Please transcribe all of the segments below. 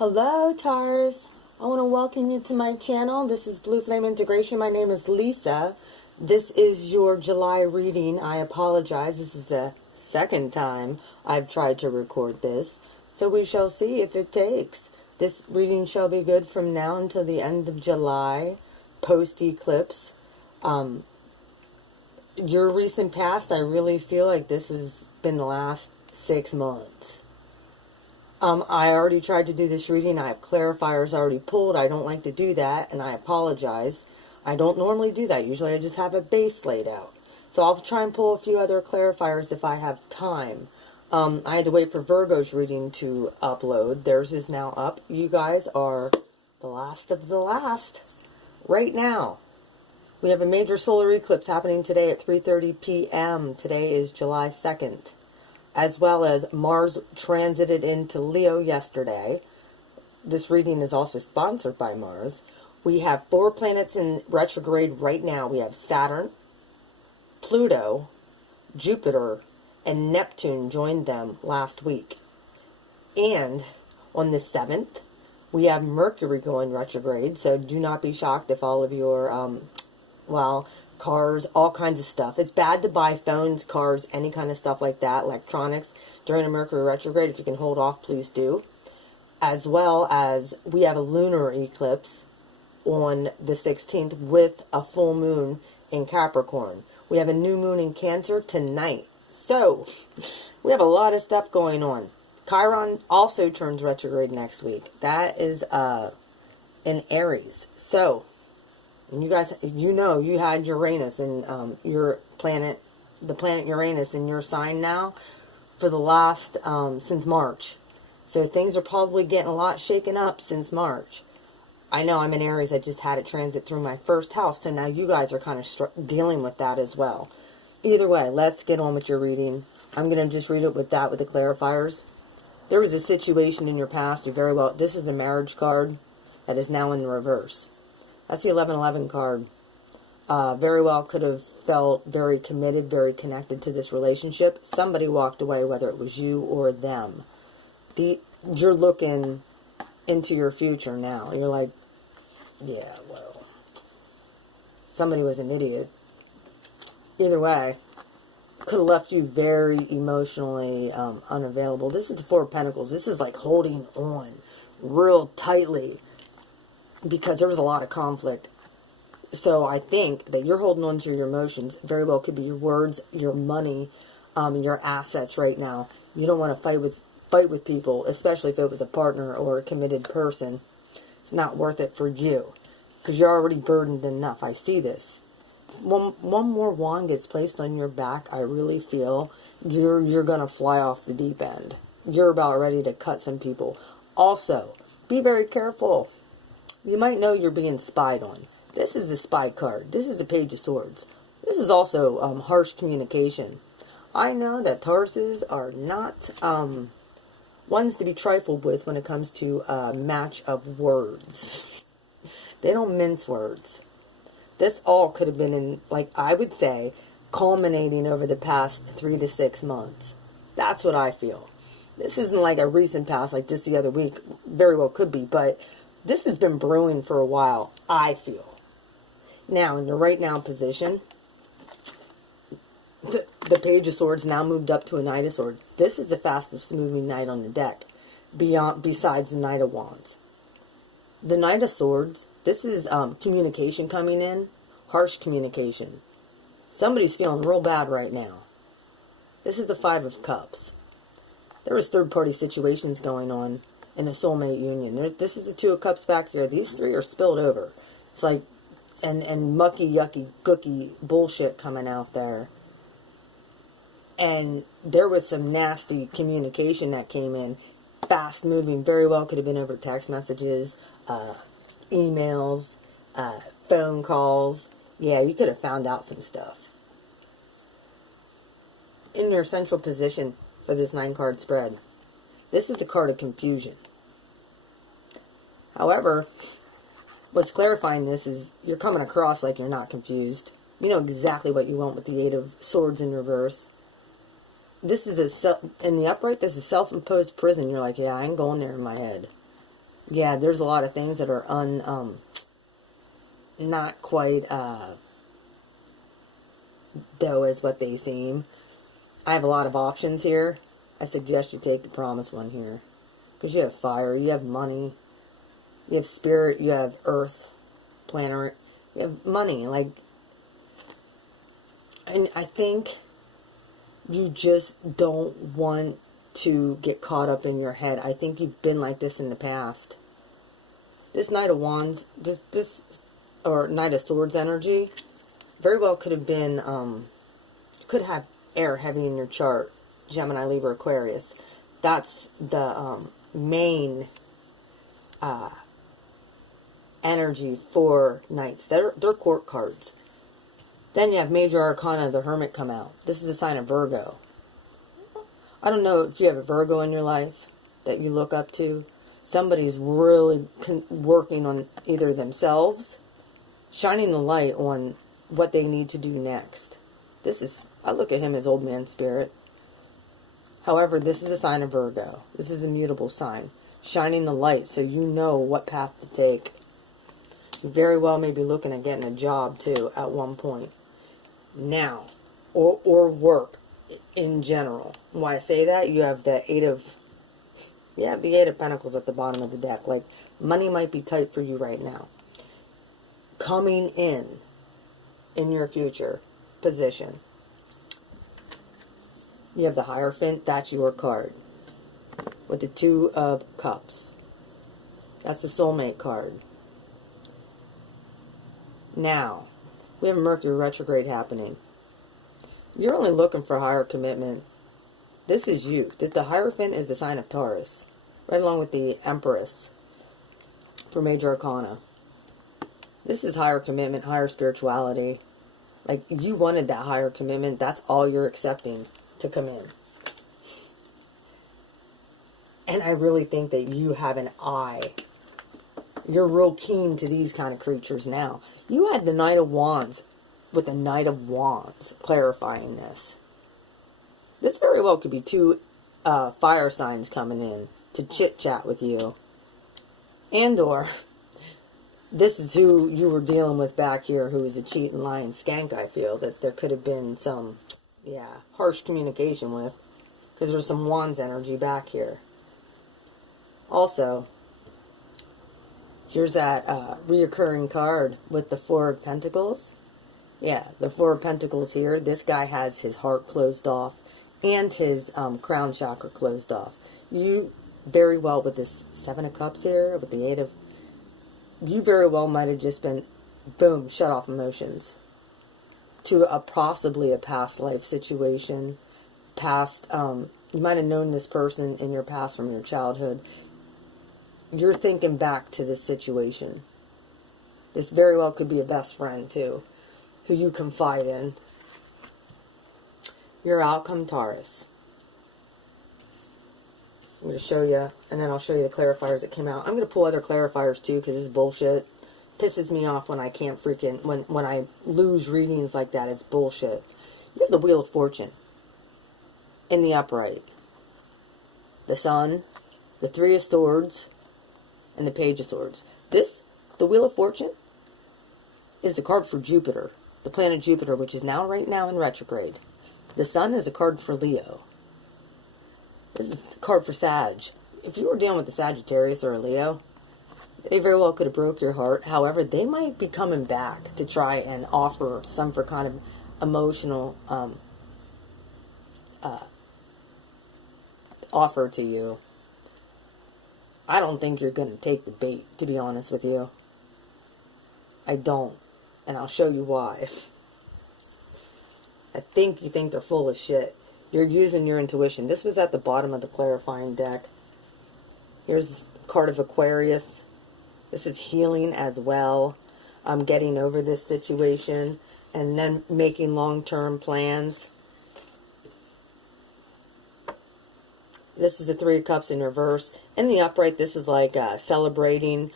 Hello, Taurus. I want to welcome you to my channel. This is Blue Flame Integration. My name is Lisa. This is your July reading. I apologize. This is the second time I've tried to record this. So we shall see if it takes. This reading shall be good from now until the end of July, post-eclipse. Your recent past, I really feel like this has been the last 6 months. I already tried to do this reading. I have clarifiers already pulled. I don't like to do that, and I apologize. I don't normally do that. Usually I just have a base laid out. So I'll try and pull a few other clarifiers if I have time. I had to wait for Virgo's reading to upload. Theirs is now up. You guys are the last of the last right now. We have a major solar eclipse happening today at 3:30 p.m. Today is July 2nd. As well as Mars transited into Leo yesterday. This reading is also sponsored by Mars. We have 4 planets in retrograde right now. We have Saturn, Pluto, Jupiter, and Neptune joined them last week. And on the 7th, we have Mercury going retrograde. So do not be shocked if all of your, cars, all kinds of stuff. It's bad to buy phones, cars, any kind of stuff like that, electronics, during a Mercury retrograde. If you can hold off, please do. As well as we have a lunar eclipse on the 16th with a full moon in Capricorn. We have a new moon in Cancer tonight. So, we have a lot of stuff going on. Chiron also turns retrograde next week. That is in Aries. So, and you guys, you know, you had Uranus and your planet, the planet Uranus in your sign now for the last, since March. So things are probably getting a lot shaken up since March. I know I'm in Aries. I just had it transit through my first house. So now you guys are kind of dealing with that as well. Either way, let's get on with your reading. I'm going to just read it with that, with the clarifiers. There was a situation in your past. You very well, this is the marriage card that is now in reverse. That's the 1111 card. Very well could have felt very committed, very connected to this relationship. Somebody walked away, whether it was you or them. You're looking into your future now. You're like, yeah, well, somebody was an idiot. Either way, could have left you very emotionally unavailable. This is the 4 of Pentacles. This is like holding on real tightly, because there was a lot of conflict. So I think that you're holding on to your emotions. Very well could be your words, your money, your assets right now. You don't want to fight with people, especially if it was a partner or a committed person. It's not worth it for you, because you're already burdened enough. I see this. One more wand gets placed on your back, I really feel you're going to fly off the deep end. You're about ready to cut some people. Also, be very careful. You might know you're being spied on. This is the spy card. This is the Page of Swords. This is also harsh communication. I know that Tauruses are not ones to be trifled with when it comes to a match of words. They don't mince words. This all could have been in, like I would say, culminating over the past 3 to 6 months. That's what I feel. This isn't like a recent past, like just the other week. Very well could be, but this has been brewing for a while, I feel. Now, in your right now position, the Page of Swords now moved up to a Knight of Swords. This is the fastest moving knight on the deck, besides the Knight of Wands. The Knight of Swords, this is communication coming in, harsh communication. Somebody's feeling real bad right now. This is the 5 of Cups. There was third-party situations going on in a soulmate union. This is the 2 of Cups back here. These 3 are spilled over. It's like, and mucky, yucky, gooky bullshit coming out there. And there was some nasty communication that came in. Fast moving, very well could have been over text messages, emails, phone calls. Yeah, you could have found out some stuff. In your central position for this 9-card spread, this is the card of confusion. However, what's clarifying this is you're coming across like you're not confused. You know exactly what you want with the 8 of Swords in reverse. This is in the upright, this is self-imposed prison. You're like, yeah, I ain't going there in my head. Yeah, there's a lot of things that are not quite, though, as what they seem. I have a lot of options here. I suggest you take the promised one here. Because you have fire, you have money, you have spirit, you have earth, planet, you have money. Like, and I think you just don't want to get caught up in your head. I think you've been like this in the past. This Knight of Wands, or Knight of Swords energy, very well could have been, could have air heavy in your chart. Gemini, Libra, Aquarius. That's the main energy for Knights. They're court cards. Then you have Major Arcana, the Hermit, come out. This is a sign of Virgo. I don't know if you have a Virgo in your life that you look up to. Somebody's really working on either themselves, shining the light on what they need to do next. I look at him as old man spirit. However, this is a sign of Virgo. This is a mutable sign. Shining the light so you know what path to take. You very well may be looking at getting a job too at one point. Now, or work in general. Why I say that, you have the Eight of Pentacles at the bottom of the deck. Like, money might be tight for you right now. Coming in your future position. You have the Hierophant, that's your card. With the Two of Cups. That's the soulmate card. Now, we have Mercury retrograde happening. You're only looking for higher commitment. This is you. The Hierophant is the sign of Taurus. Right along with the Empress for Major Arcana. This is higher commitment, higher spirituality. Like, you wanted that higher commitment. That's all you're accepting to come in. And I really think that you have an eye. You're real keen to these kind of creatures now. You had the Knight of Wands with the Knight of Wands clarifying this. This very well could be two fire signs coming in to chit-chat with you. And or this is who you were dealing with back here, who is a cheating, lying skank, I feel. That there could have been some, harsh communication with. Because there's some Wands energy back here. Also, here's that reoccurring card with the Four of Pentacles. Yeah, the Four of Pentacles here. This guy has his heart closed off and his crown chakra closed off. You very well, with this Seven of Cups here, with the Eight of... You very well might have just been, boom, shut off emotions. To possibly a past life situation. Past, you might have known this person in your past from your childhood. You're thinking back to this situation. This very well could be a best friend, too, who you confide in. Your outcome, Taurus. I'm going to show you, and then I'll show you the clarifiers that came out. I'm going to pull other clarifiers, too, because this is bullshit. Pisses me off when I can't freaking, when I lose readings like that. It's bullshit. You have the Wheel of Fortune in the upright. The Sun, the Three of Swords, and the Page of Swords. The Wheel of Fortune, is a card for Jupiter, the planet Jupiter, which is right now in retrograde. The Sun is a card for Leo. This is a card for Sag. If you were dealing with a Sagittarius or a Leo, they very well could have broke your heart. However, they might be coming back to try and offer some for kind of emotional offer to you. I don't think you're going to take the bait, to be honest with you. I don't. And I'll show you why. I think you think they're full of shit. You're using your intuition. This was at the bottom of the clarifying deck. Here's the card of Aquarius. This is healing as well. I'm getting over this situation. And then making long-term plans. This is the Three of Cups in reverse. In the upright, this is like celebrating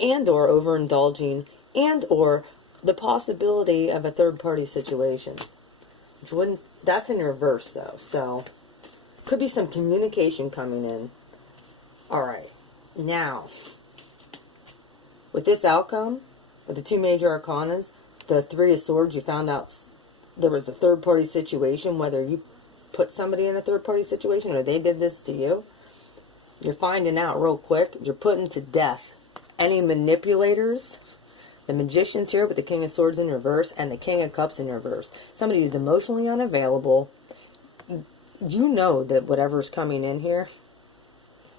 and or overindulging and or the possibility of a third-party situation. Which wouldn't... That's in reverse, though. So, could be some communication coming in. Alright. Now, With this outcome, with the two major arcanas, the Three of Swords, you found out there was a third-party situation, whether you put somebody in a third-party situation or they did this to you. You're finding out real quick. You're putting to death any manipulators. The Magician's here with the King of Swords in reverse and the King of Cups in reverse. Somebody who's emotionally unavailable. You know that whatever's coming in here,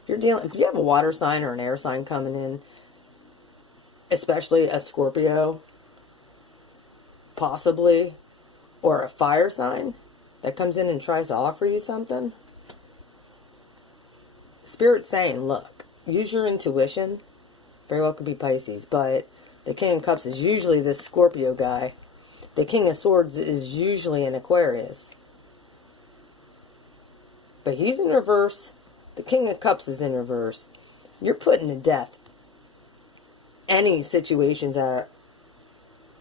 you're dealing. If you have a water sign or an air sign coming in, especially a Scorpio, possibly, or a fire sign that comes in and tries to offer you something, Spirit's saying, look, use your intuition. Very well could be Pisces, but the King of Cups is usually this Scorpio guy. The King of Swords is usually an Aquarius. But he's in reverse. The King of Cups is in reverse. You're putting to death any situations that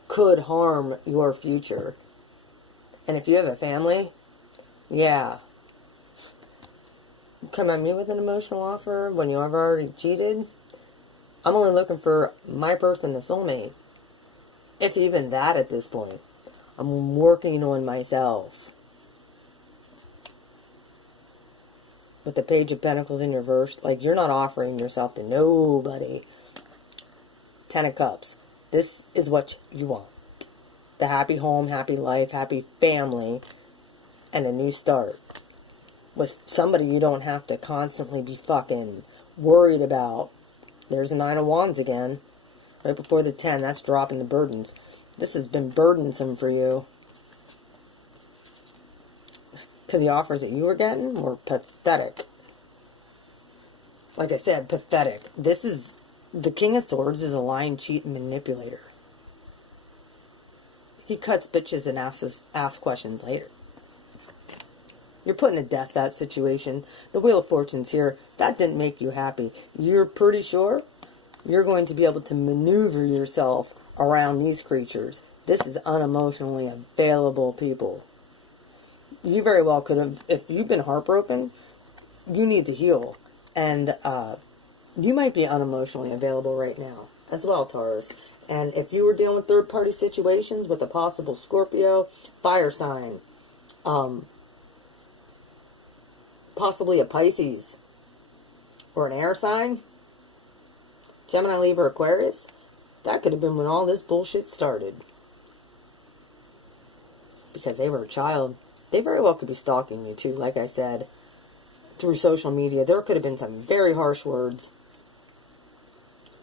could harm your future. And if you have a family, yeah, come at me with an emotional offer when you have already cheated. I'm only looking for my person, the soulmate. If even that at this point. I'm working on myself. With the Page of Pentacles in reverse, like you're not offering yourself to nobody. Ten of Cups. This is what you want. The happy home, happy life, happy family, and a new start. With somebody you don't have to constantly be fucking worried about. There's the Nine of Wands again. Right before the 10, that's dropping the burdens. This has been burdensome for you. Because the offers that you were getting were pathetic. Like I said, pathetic. This is, the King of Swords is a lying, cheat, and manipulator. He cuts bitches and asks questions later. You're putting to death that situation. The Wheel of Fortune's here. That didn't make you happy. You're pretty sure you're going to be able to maneuver yourself around these creatures. This is unemotionally available people. You very well could have, if you've been heartbroken, you need to heal. And you might be unemotionally available right now as well, Taurus. And if you were dealing with third-party situations with a possible Scorpio, fire sign, possibly a Pisces, or an air sign, Gemini, Libra, Aquarius, that could have been when all this bullshit started. Because they were a child. They very well could be stalking you too, like I said, through social media. There could have been some very harsh words.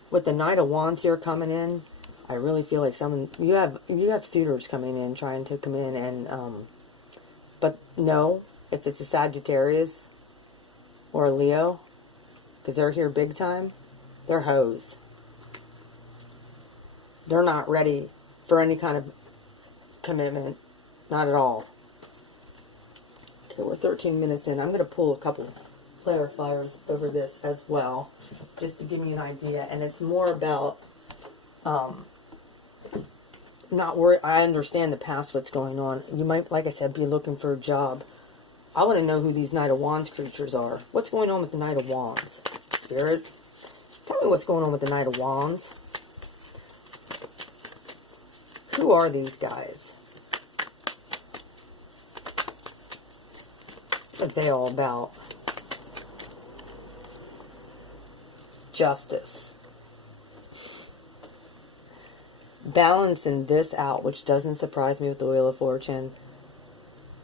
With the Knight of Wands here coming in, I really feel like you have suitors coming in, trying to come in and, but no, if it's a Sagittarius or a Leo, because they're here big time, they're hoes. They're not ready for any kind of commitment. Not at all. Okay, we're 13 minutes in. I'm going to pull a couple clarifiers over this as well, just to give me an idea. And it's more about not worry. I understand the past, what's going on. You might, like I said, be looking for a job. I want to know who these Knight of Wands creatures are. What's going on with the Knight of Wands? Spirit, tell me what's going on with the Knight of Wands. Who are these guys? What are they all about? Justice. Balancing this out, which doesn't surprise me with the Wheel of Fortune.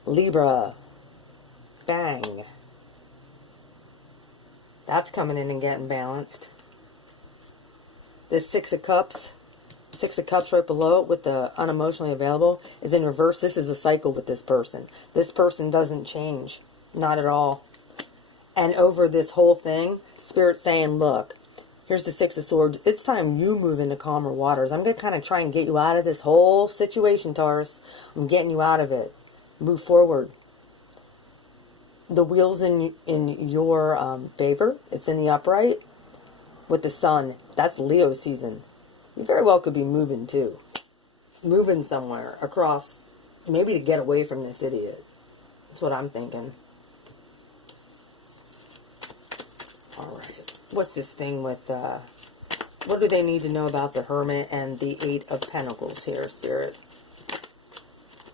Libra. Bang. That's coming in and getting balanced. This Six of Cups right below it with the unemotionally available is in reverse. This is a cycle with this person. This person doesn't change. Not at all. And over this whole thing, Spirit's saying, look, here's the Six of Swords. It's time you move into calmer waters. I'm going to kind of try and get you out of this whole situation, Taurus. I'm getting you out of it. Move forward. The wheel's in your favor. It's in the upright with the sun. That's Leo season. You very well could be moving too. Moving somewhere across, maybe to get away from this idiot. That's what I'm thinking. Alright. What's this thing with What do they need to know about the Hermit and the Eight of Pentacles here, Spirit?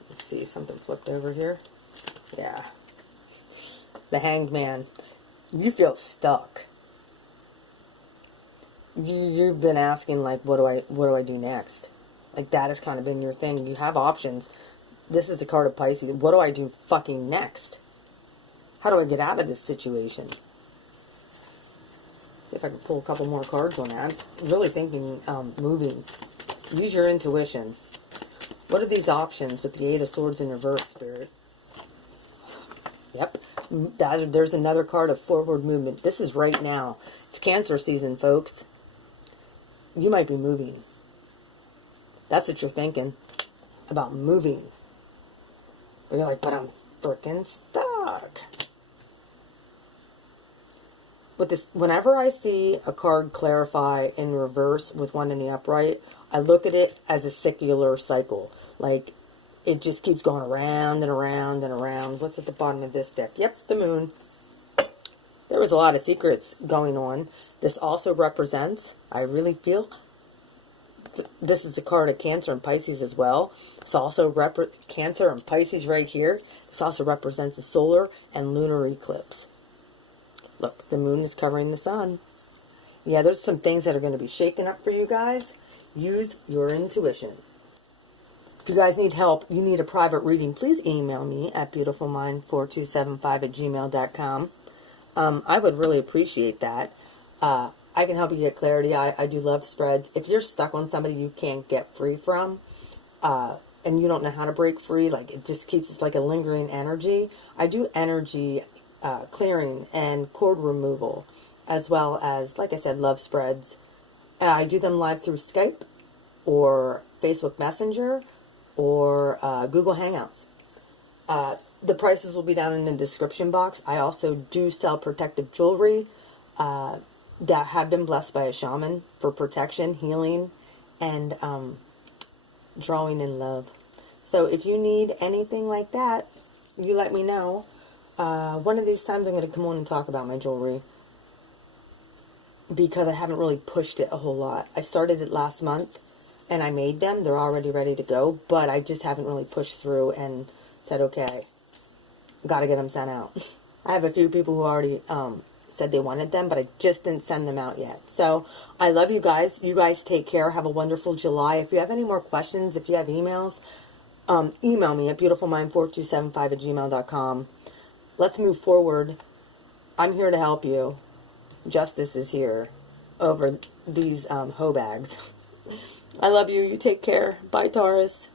Let's see, something flipped over here. Yeah. The Hanged Man. You feel stuck. You've been asking, like, what do I do next? Like, that has kind of been your thing. You have options. This is the card of Pisces. What do I do fucking next? How do I get out of this situation? See if I can pull a couple more cards on that. I'm really thinking moving. Use your intuition. What are these options with the Eight of Swords in reverse, Spirit? Yep. There's another card of forward movement. This is right now. It's Cancer season, folks. You might be moving. That's what you're thinking. About moving. But you're like, but I'm freaking stuck. With this, whenever I see a card clarify in reverse with one in the upright, I look at it as a secular cycle. Like, it just keeps going around and around and around. What's at the bottom of this deck? Yep, the moon. There was a lot of secrets going on. This also represents, I really feel, this is a card of Cancer and Pisces as well. It's also Cancer and Pisces right here. This also represents a solar and lunar eclipse. Look, the moon is covering the sun. Yeah, there's some things that are going to be shaken up for you guys. Use your intuition. If you guys need help, you need a private reading, please email me at beautifulmind4275@gmail.com. I would really appreciate that. I can help you get clarity. I do love spreads. If you're stuck on somebody you can't get free from, and you don't know how to break free, like it just keeps, it's like a lingering energy. I do energy clearing and cord removal, as well as, like I said, love spreads. I do them live through Skype or Facebook Messenger or Google Hangouts. The prices will be down in the description box. I also do sell protective jewelry that have been blessed by a shaman for protection, healing, and drawing in love. So if you need anything like that, you let me know. One of these times I'm going to come on and talk about my jewelry, because I haven't really pushed it a whole lot. I started it last month and I made them. They're already ready to go, but I just haven't really pushed through and said, okay, got to get them sent out. I have a few people who already said they wanted them, but I just didn't send them out yet. So I love you guys. You guys take care. Have a wonderful July. If you have any more questions, if you have emails, email me at beautifulmind4275@gmail.com. Let's move forward. I'm here to help you. Justice is here over these hoe bags. I love you. You take care. Bye, Taurus.